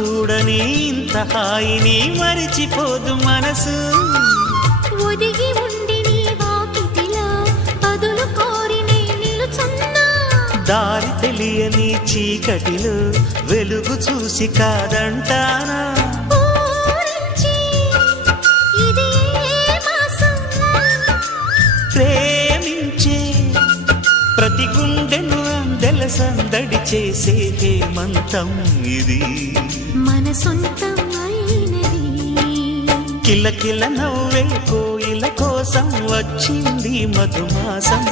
చూడని ఇంత హాయిని మరిచిపోదు మనసు. ఒదిగి ఉండి నీ వాకిటిలో బదులు కోరి నే నిలుచున్నా. దారి తెలియని చీకటిలో వెలుగు చూసి కాదంటానా. ప్రేమించే ప్రతి గుండెను అందెల సందడి చేసే హేమంతం ఇది. మన సొంతం అయినది. కిలకిల నవ్వే కోయిల కోసం వచ్చింది మధుమాసం.